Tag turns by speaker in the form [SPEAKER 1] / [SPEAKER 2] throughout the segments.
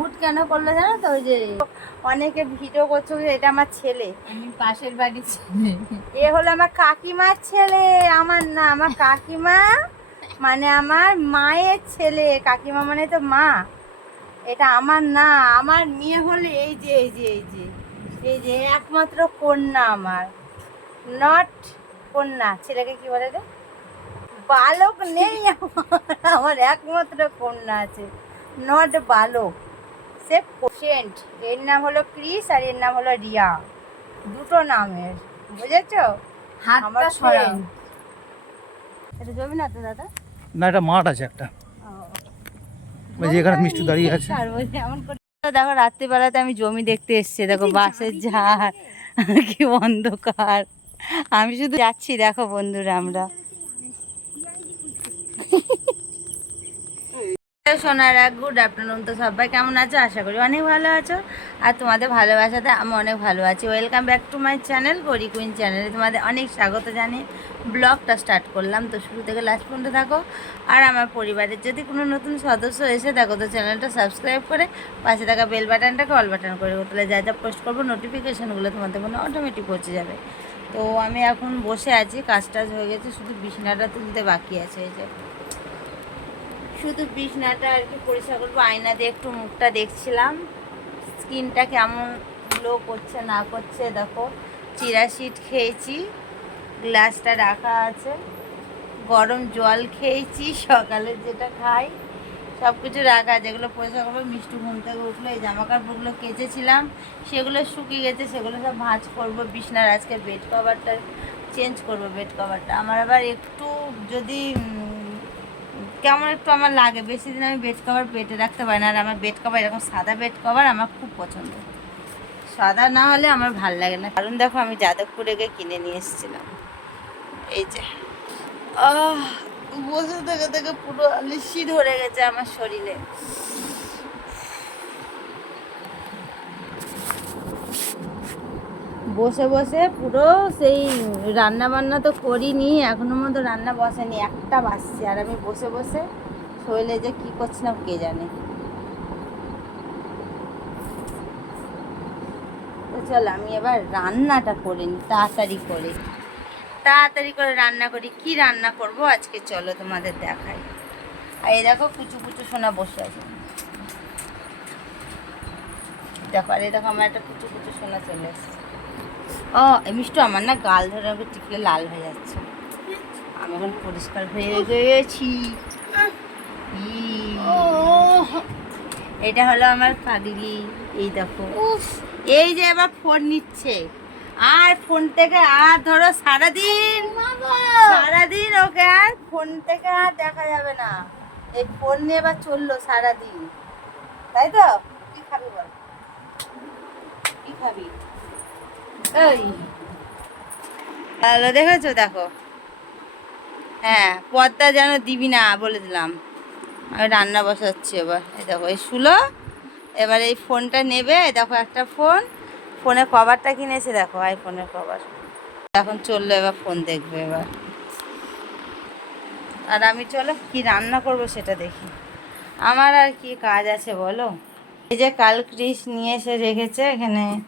[SPEAKER 1] হুট কেন করল জানো তো? ওই যে অনেকে ভিডিও করছ এটা আমার ছেলে।
[SPEAKER 2] আমি পাশের বাড়ির ছেলে।
[SPEAKER 1] এ হলো আমার কাকিমার ছেলে। আমার না আমার কাকিমা মানে আমার মায়ের ছেলে। কাকিমা মানে তো মা। এটা আমার না আমার মেয়ে হলে এই যে এই যে এই যে এই যে একমাত্র কন্যা আমার। নট কন্যা। ছেলেকে কি বলে রে বালক নেই আমার। আমার একমাত্র কন্যা আছে। নট বালক। সে পেশেন্ট এর নাম হলো ক্রিস আর এর নাম হলো রিয়া দুটো নামের বুঝেছ
[SPEAKER 2] হাতটা সরাও
[SPEAKER 1] এটা জমি না তো দাদা
[SPEAKER 3] না একটা মাঠ আছে একটা ওই যে এখানে মিষ্টি দাঁড়িয়ে আছে
[SPEAKER 1] এমন করে দেখো রাত্রিবেলাতে আমি জমি দেখতে এসছি দেখো বাসের ঝাড় কি অন্ধকার আমি শুধু যাচ্ছি দেখো বন্ধুরা আমরা সোনারা গুড আফটারনুন তো সবাই কেমন আছো? আশা করি অনেক ভালো আছো। আর তোমাদের ভালোবাসাতে আমি অনেক ভালো আছি। Welcome back to my channel Gori queen চ্যানেলে তোমাদের অনেক স্বাগত জানিয়ে ব্লগটা স্টার্ট করলাম। তো শুরু থেকে লাস্ট পর্যন্ত থাকো। আর আমার পরিবারের যদি কোনো নতুন সদস্য এসে থাকো তো চ্যানেলটা সাবস্ক্রাইব করে পাশে থাকা বেল বাটনটাকে অল বাটন করে। তাহলে যা যা পোস্ট করব নোটিফিকেশানগুলো তোমাদের মনে অটোমেটিক পৌঁছে যাবে। তো আমি এখন বসে আছি কাজ টাজ হয়ে গেছে, শুধু বিছনাটা তুলতে বাকি আছে, এই যে। শুধু বিছনাটা আর কি পরিষ্কার করব, আয়না দিয়ে একটু মুখটা দেখছিলাম। স্কিনটা কেমন গ্লো করছে, না করছে, দেখো, চিরা শিট খেয়েছি, গ্লাসটা রাখা আছে, গরম জল খেয়েছি সকালে যেটা খাই সব কিছু রাখা এগুলো পরিষ্কার করব, মিষ্টি ঘুম থেকে উঠল, এই জামা কাপড়গুলো কেচেছিলাম, সেগুলো শুকিয়ে গেছে, সেগুলো সব ভাঁজ করব, বিছনার আজকে বেড কভারটা চেঞ্জ করব বেড কভারটা আমার আবার একটু যদি কেমন একটু আমার লাগে? বেশি দিন আমি বেড কভার পেটে রাখতে পারি না। আর আমার বেড কভার এরকম সাদা বেড কভার আমার খুব পছন্দ। সাদা না হলে আমার ভালো লাগে না। কারণ দেখো, আমি যাদবপুরে গিয়ে কিনে নিয়ে এসেছিলাম। এই যে। বসে থেকে থেকে পুরো আলিশি ধরে গেছে আমার শরীরে। বসে বসে পুরো সেই রান্না বান্না তো করিনি, এখনও মতো রান্না বসেনি, একটা বাসছে আর আমি বসে বসে শরীরে যে কী করছিলাম কে জানে। তো চল আমি এবার রান্নাটা করে নিই তাড়াতাড়ি করে। তাড়াতাড়ি করে রান্না করি, কি রান্না করব আজকে চলো তোমাদের দেখাই। আর এই দেখো কুচু কুচু সোনা বসে আছে। দেখো, আর এই দেখো আমার একটা কুচু কুচু সোনা চলে এসেছে। ও মিষ্টি আমার না গাল ধরে টিকলে লাল হয়ে যাচ্ছে। আমি এখন পরিষ্কার হয়ে গেছি। এটা হলো আমার পাগলি এই দেখো। এই যে এবার ফোন নিচ্ছে। আর ফোন থেকে আর ধরো সারাদিন সারাদিন ওকে আর ফোন থেকে আর দেখা যাবে না। এই ফোন নিয়ে এবার চলল সারাদিন। তাই তো? কি খাবি বল? কি খাবি? ভালো দেখেছ? দেখো। হ্যাঁ পদ্মা যেন দিবি না বলে দিলাম। আমি রান্না বসাচ্ছি এবার। এই দেখো, এই শুলো। এবার এই ফোনটা নেবে। দেখো একটা ফোন। ফোনের কভারটা কিনেছে, দেখো, আইফোনের কভার। এখন চলল এবার ফোন দেখবে এবার। আর আমি চলো, কি রান্না করব সেটা দেখি। আমার আর কি কাজ আছে বলো? এই যে কাল ক্রিস নিয়ে এসে রেখেছে এখানে।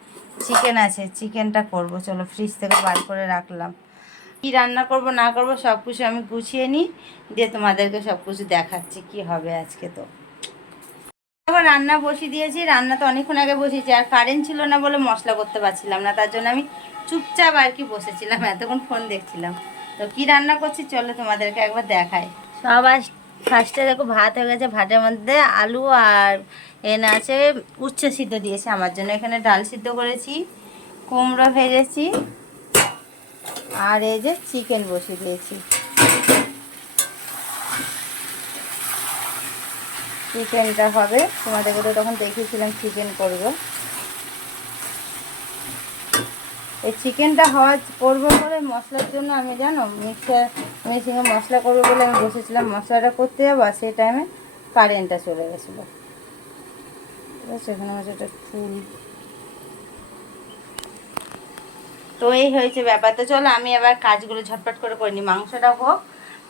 [SPEAKER 1] চিকেন আছে চিকেনটা করব। চলো ফ্রিজ থেকে বার করে রাখলাম। কি রান্না করব, না করব সব কিছু আমি গুছিয়ে নিই, দিয়ে তোমাদেরকে সব কিছু দেখাচ্ছি কি হবে আজকে তো। এবার রান্না বসিয়ে দিয়েছি, রান্না তো অনেকক্ষণ আগে বসিয়েছি, আর কারেন্ট ছিল না বলে মশলা করতে পারছিলাম না, তার জন্য আমি চুপচাপ আর কি বসেছিলাম, এতক্ষণ ফোন দেখছিলাম। তো কি রান্না করছি, চলো তোমাদেরকে একবার দেখাই। সবার ফার্স্টে দেখো, ভাত হয়ে গেছে, ভাতের মধ্যে আলু আর এনে আছে উচ্ছে সিদ্ধ দিয়েছে আমার জন্য। এখানে ডাল সিদ্ধ করেছি, কুমড়ো ভেজেছি, আর এই যে চিকেন বসিয়ে দিয়েছি। চিকেনটা হবে তোমাদেরকে তো তখন দেখিয়েছিলাম চিকেন করব। এই চিকেনটা হওয়া করব বলে মশলার জন্য আমি জানো, মিক্সার মেশিনে মশলা করব বলে আমি বসেছিলাম। মশলাটা করতে যাব সেই টাইমে কারেন্টটা চলে গেছিল। তো এই হয়েছে ব্যাপার। তো চলো, আমি এবার কাজগুলো ঝটপট করে করে নিই। মাংসটা হোক,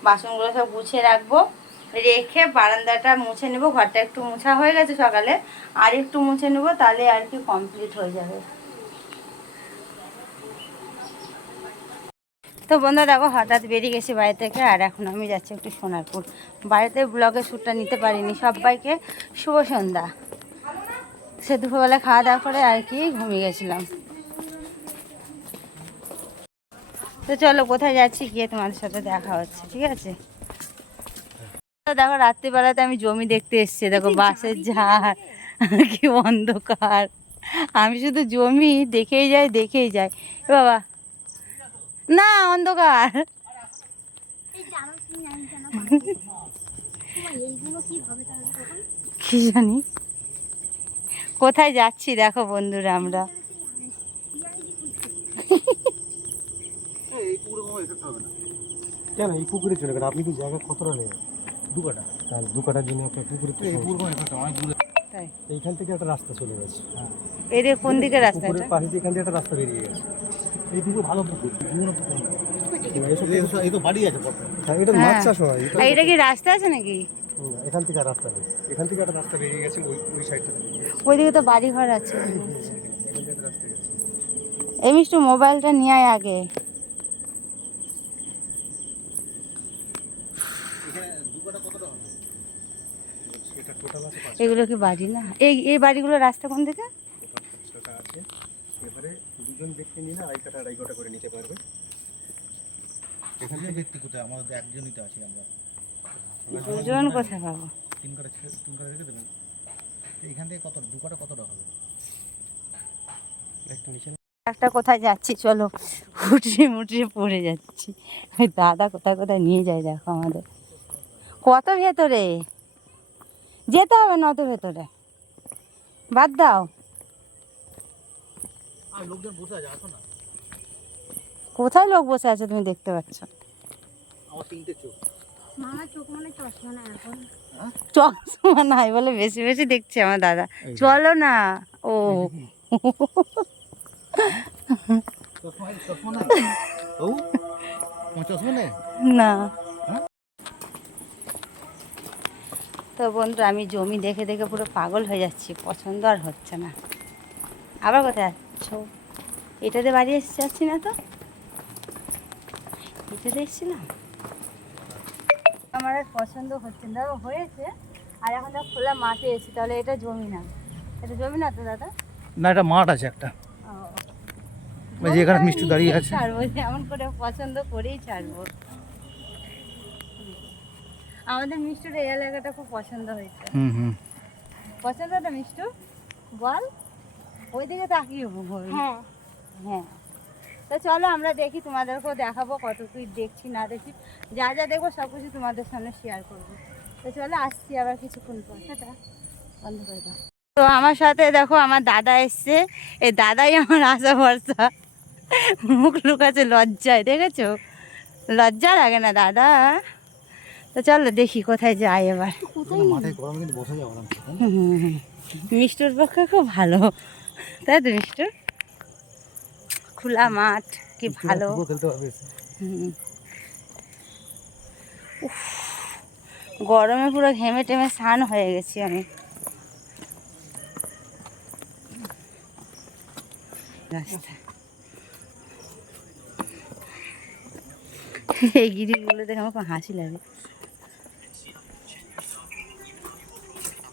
[SPEAKER 1] বাসনগুলো সব গুছিয়ে রাখব, রেখে বারান্দাটা মুছে নেব। ঘরটা একটু মোছা হয়ে গেছে সকালে, আর একটু মুছে নেব, তাহলে আর কি কমপ্লিট হয়ে যাবে। তো বন্ধু, দেখো, হঠাৎ বেরিয়ে গেছি বাড়ি থেকে, আর এখন আমি যাচ্ছি একটু সোনারপুর। বাড়িতে ব্লগের শ্যুটটা নিতে পারিনি। সবাইকে শুভ সন্ধ্যা। সে দুপুরবেলা খাওয়া দাওয়া করে আর কি ঘুমিয়ে গেছিলাম। তো চলো কোথায় যাচ্ছি গিয়ে তোমাদের সাথে দেখা হচ্ছে ঠিক আছে? তো দেখো রাত্রিবেলাতে আমি জমি দেখতে এসেছি দেখো বাসের ঝাড় কি অন্ধকার। আমি শুধু জমি দেখেই যাই দেখেই যাই। বাবা না অন্ধকার। কি জানি? কোথায় যাচ্ছি দেখো বন্ধুরা আমরা।
[SPEAKER 3] কোনো এই পুকুরে চলে গেল? আপনি কি জায়গা কতটা নেবেন দু কাটা তাহলে দু কাটার জন্য একটা পুকুরে
[SPEAKER 1] তাই।
[SPEAKER 3] এইখান থেকে একটা রাস্তা চলে গেছে। হ্যাঁ।
[SPEAKER 1] কোন দিকে রাস্তা
[SPEAKER 3] পুকুরের
[SPEAKER 1] এটা
[SPEAKER 3] দিয়ে এখান থেকে একটা রাস্তা বেরিয়ে গেছে। এই পুকুর ভালো পুকুর বিভিন্ন পুকুর এই তো বাড়ি আছে এটা মাছ চাষ হয় এটা-
[SPEAKER 1] কি রাস্তা আছে নাকি?
[SPEAKER 3] এখান থেকে আর রাস্তা নেই এখান থেকে একটা রাস্তা বেরিয়ে গেছে ওই ওই সাইডটা
[SPEAKER 1] ওইদিকে তো বাড়ি ঘর আছে। এই মিষ্টু মোবাইলটা নিয়ে আয় আগে। এগুলো কি বাড়ি না? এই এই বাড়িগুলো রাস্তা কোন দিকে?
[SPEAKER 3] এবারে দুজন ব্যক্তি নিলে আড়াই কাটা আড়াই কাটা করে নিতে পারবে। এখান থেকে ব্যক্তি কোথায়? আমাদের একজনই তো আছি আমরা।
[SPEAKER 1] দুজন কোথায় পাবো?
[SPEAKER 3] তিন কাটা তিন কাটা রেখে দেবেন? এখান থেকে কত দু কাটা কতটা হবে? একটু নিচে
[SPEAKER 1] একটা কোথায় যাচ্ছি চলো। উঠে মুটে পড়ে যাচ্ছি। ওই দাদা কোথায় কোথায় নিয়ে যায় দেখো আমাদের। কত ভেতরে? যেতে হবে না অত ভেতরে। বাদ দাও।
[SPEAKER 3] আর লোকজন বসে আছে আসো না।
[SPEAKER 1] কোথায় লোক বসে আছে তুমি দেখতে পাচ্ছ?
[SPEAKER 3] আমার তিনটে চোখ।
[SPEAKER 2] চশমা না এখন।
[SPEAKER 1] চশমা নাই বলে বেশি বেশি দেখছে আমার দাদা। চলো না। ও। না।
[SPEAKER 3] হ্যাঁ?
[SPEAKER 1] তো বন্ধু আমি জমি দেখে দেখে পুরো পাগল হয়ে যাচ্ছি পছন্দ আর হচ্ছে না। আবার কোথায় যাচ্ছ এটাতে বাড়ি এসে যাচ্ছি না তো? এটাতে এসছিলাম? আমার আর পছন্দ হচ্ছে না দাদা হয়েছে। আর এখন তো খোলা মাঠে এসেছি তাহলে এটা জমি না। এটা জমি না তো দাদা?
[SPEAKER 3] না এটা মাঠ আছে একটা। ওই যে এখানে মিষ্টি দাঁড়িয়ে আছে।
[SPEAKER 1] ছাড়বো এমন করে পছন্দ করেই ছাড়বো। আমাদের মিষ্টুর এই এলাকাটা খুব পছন্দ হয়েছে।
[SPEAKER 3] হুম হুম।
[SPEAKER 1] পছন্দ তো মিষ্টু? বল। ওইদিকে তাকিয়ে বল।
[SPEAKER 2] হ্যাঁ।
[SPEAKER 1] হ্যাঁ। তো চলো আমরা দেখি তোমাদেরকেও দেখাবো কত কি দেখছি না দেখছি। যা যা দেখব সব কিছু তোমাদের সামনে শেয়ার করব। তো চলো আসছি আবার কিছুক্ষণ পর সেটা বন্ধ করে দাও। তো আমার সাথে দেখো আমার দাদা এসছে। এই দাদাই আমার আশা ভরসা। মুখ লুকাচ্ছে লজ্জায় দেখেছ? লজ্জা লাগে না দাদা। তো চলো দেখি কোথায় যাই এবার।
[SPEAKER 3] মাথায় গরম কিন্তু বসা যাবে না?
[SPEAKER 1] হুম, মিষ্টুর পক্ষে খুব ভালো। তাই তো মিষ্টুর? খোলা মাঠ কি ভালো। গরমে পুরো ঘেমে টেমে স্নান হয়ে গেছি আমি। রাস্তা এই গিরিগুলো দেখে আমার খুব হাসি লাগে।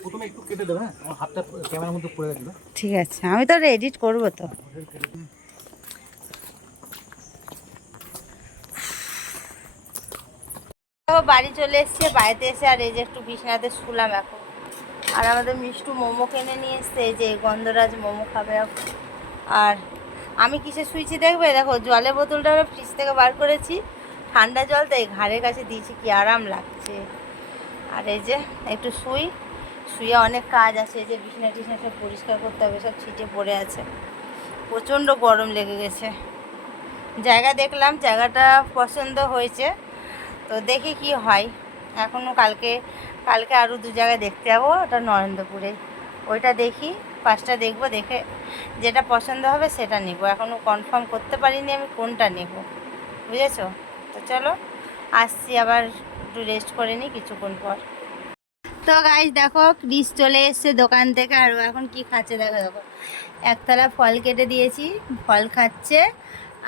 [SPEAKER 3] প্রথমে একটু কেটে দেবে হ্যাঁ?
[SPEAKER 1] ঠিক আছে আমি তো এডিট করব তো। বাড়ি চলে এসছে, বাড়িতে এসে আর এই যে একটু বিছানাতে শুলাম এখন। আর আমাদের মিষ্টু মোমো কিনে নিয়ে এসছে, এই যে গন্ধরাজ মোমো খাবে এখন। আর আমি কিসে শুয়েছি দেখবে? দেখো, জলের বোতলটা আমরা ফ্রিজ থেকে বার করেছি। ঠান্ডা জল, তাই ঘাড়ের কাছে দিয়েছি, কি আরাম লাগছে। আর এই যে একটু শুই। শুয়ে অনেক কাজ আছে, এই যে বিছনা টিছনা সব পরিষ্কার করতে হবে, সব ছিটে পড়ে আছে। প্রচণ্ড গরম লেগে গেছে। জায়গা দেখলাম, জায়গাটা পছন্দ হয়েছে। তো দেখি কি হয়। এখনও কালকে কালকে আরও দু জায়গায় দেখতে যাব, ওটা নরেন্দ্রপুরে। ওইটা দেখি, পাঁচটা দেখব, দেখে যেটা পছন্দ হবে সেটা নেব। এখনও কনফার্ম করতে পারিনি আমি কোনটা নেব। বুঝেছ? তো চলো, আসছি আবার, একটু রেস্ট করে নিই কিছুক্ষণ পর। তো গাইজ দেখো, ক্রিস চলে এসছে দোকান থেকে, আর এখন কি খাচ্ছে দেখো দেখো। একতলা ফল কেটে দিয়েছি, ফল খাচ্ছে।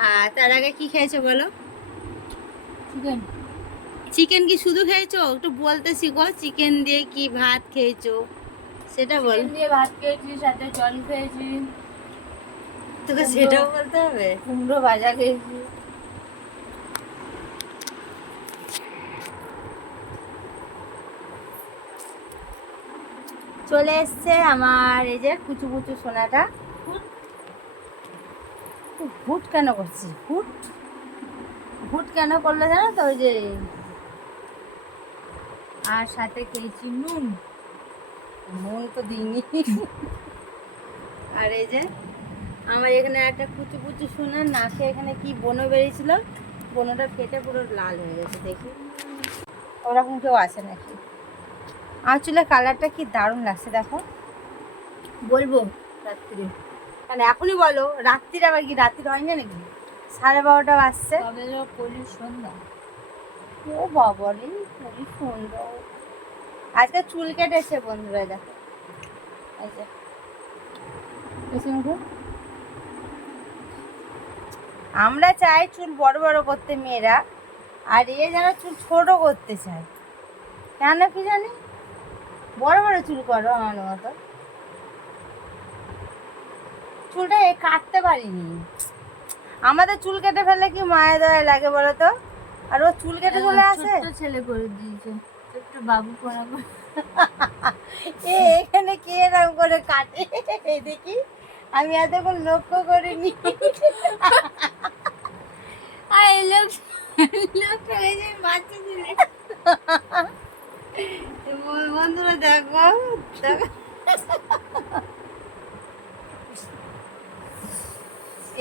[SPEAKER 1] আর তার আগে কি খেয়েছো বলো?
[SPEAKER 2] চিকেন
[SPEAKER 1] চিকেন কি শুধু খেয়েছো? একটু বলতে শিখো চিকেন দিয়ে কি ভাত খেয়েছো? সেটা বল।
[SPEAKER 2] দিয়ে ভাত খেয়েছি সাথে জল খেয়েছি।
[SPEAKER 1] তোকে সেটাও বলতে হবে?
[SPEAKER 2] কুমড়ো ভাজা খেয়েছি।
[SPEAKER 1] চলে এসছে আমার এই যে কুচু কুচু সোনাটা। হুট কেন করছিস? হুট? হুট কেন করলে জানো তো? ওই যে
[SPEAKER 2] আর সাথে খেয়েছি নুন।
[SPEAKER 1] মন তো দিইনি। আর এই যে, আমার এখানে একটা কুচু কুচু সোনার নাকে এখানে কি বনো বেরিয়েছিল? বনোটা ফেটে পুরো লাল হয়ে গেছে, দেখি। ওরকম কেউ আছে নাকি? আমার চুলের কালারটা কি দারুণ লাগছে, দেখো। বলব রাত্রি কেন এখনই বলো, রাত্রির আবার কি? রাত্রি হয় না নাকি? সাড়ে বারোটা বাজছে
[SPEAKER 2] সন্ধ্যা।
[SPEAKER 1] ও বাবা রে খুবই সুন্দর আজকে চুল কেটেছে বন্ধুরা দেখো। আমরা চাই চুল বড় বড় করতে মেয়েরা আর এ যেন চুল ছোট করতে চায়। কেন কি জানি? বড় বড় চুল করো আমার মতো। চুলটা এ কাটতে পারিনি। আমাদের চুল কেটে ফেললে কি মায়া দয়া লাগে বলো তো? আর ও চুল কেটে চলে আসে?
[SPEAKER 2] ছোট্ট ছেলে করে দিয়েছে। একটু বাবু কোনা
[SPEAKER 1] এ এখানে কে এরকম করে কাটে? এই দেখি আমি এতক্ষণ লক্ষ্য করিনি।
[SPEAKER 2] আর এই লোক লোক এই যে বাচ্চা ছেলে।
[SPEAKER 1] বন্ধুরা দেখো দেখো।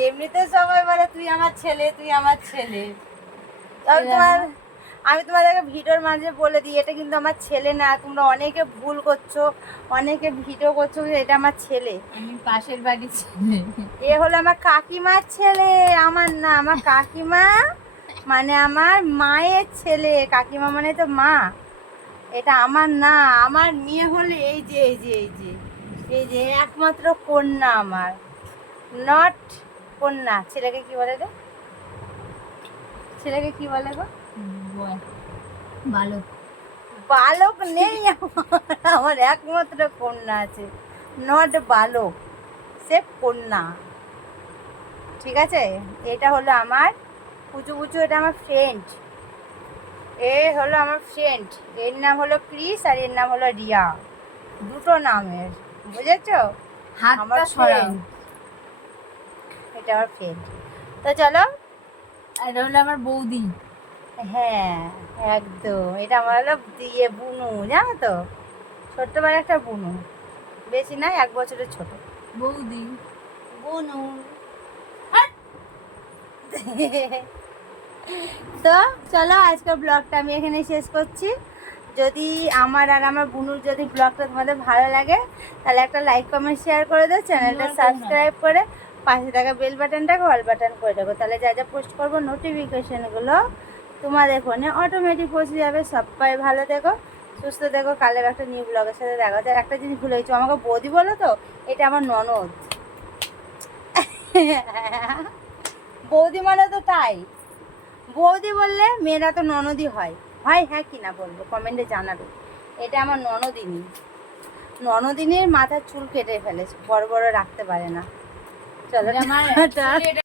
[SPEAKER 1] এমনিতে সবাই বলে তুই আমার ছেলে তুই আমার ছেলে। তবে তোমার আমি তোমাদেরকে ভিডিওর মাঝে বলে দিই এটা কিন্তু আমার ছেলে না তোমরা অনেকে ভুল করছ অনেকে ভিডিও করছ এটা আমার ছেলে।
[SPEAKER 2] আমি পাশের বাড়ির ছেলে।
[SPEAKER 1] এ হলো আমার কাকিমার ছেলে আমার না আমার কাকিমা মানে আমার মায়ের ছেলে কাকিমা মানে তো মা। এটা আমার না আমার মেয়ে হলে এই যে এই যে এই যে এই যে একমাত্র কন্যা আমার নট কন্যা ছেলেকে কি বলে রে ছেলেকে কি বলে গো?
[SPEAKER 2] বল। ভালো
[SPEAKER 1] বালক নেই আমার। একমাত্র কন্যা আছে। নট বালক। সে কন্যা। ঠিক আছে? এটা হলো আমার কুচু কুচু এটা আমার ফ্রেন্ড এ হলো আমার ফ্রেন্ড এর নাম হলো ক্রিস আর এর নাম হলো রিয়া। দুটো নামের। বুঝেছ? আমার ফ্রেন্ড এটা আমার ফ্রেন্ড তো চলো
[SPEAKER 2] এটা হলো আমার বৌদি।
[SPEAKER 1] হ্যাঁ একদম। এটা আমার হলো দিয়ে বুনু জানো তো? ছোট্ট মানে একটা বুনু। বেশি না এক বছরের ছোট।
[SPEAKER 2] বৌদি।
[SPEAKER 1] বুনু। তো চলো আজকের ব্লগটা আমি এখানে শেষ করছি। যদি আমার আর আমার বুনুর যদি ব্লগটা তোমাদের ভালো লাগে তাহলে একটা লাইক কমেন্ট শেয়ার করে দাও চ্যানেলটা সাবস্ক্রাইব করে পাশে থাকা বেল বাটনটাকে অল বাটন করে দেবো। তাহলে যা যা পোস্ট করব নোটিফিকেশনগুলো তোমাদের ফোনে অটোমেটিক পৌঁছে যাবে। সবাই ভালো দেখো সুস্থ দেখো কালের একটা নিউ ব্লগের সাথে দেখা আর একটা জিনিস ভুলে গেছো, আমাকে বৌদি বলো তো, এটা আমার ননদ। বৌদি মানে তো তাই। বৌদি বললে মেয়েরা তো ননদই হয়। হয় হ্যাঁ কি না বলব কমেন্টে জানাবে। এটা আমার ননদিনী। ননদিনীর মাথার চুল কেটে ফেলেছে, বড় বড় রাখতে পারে না। চলো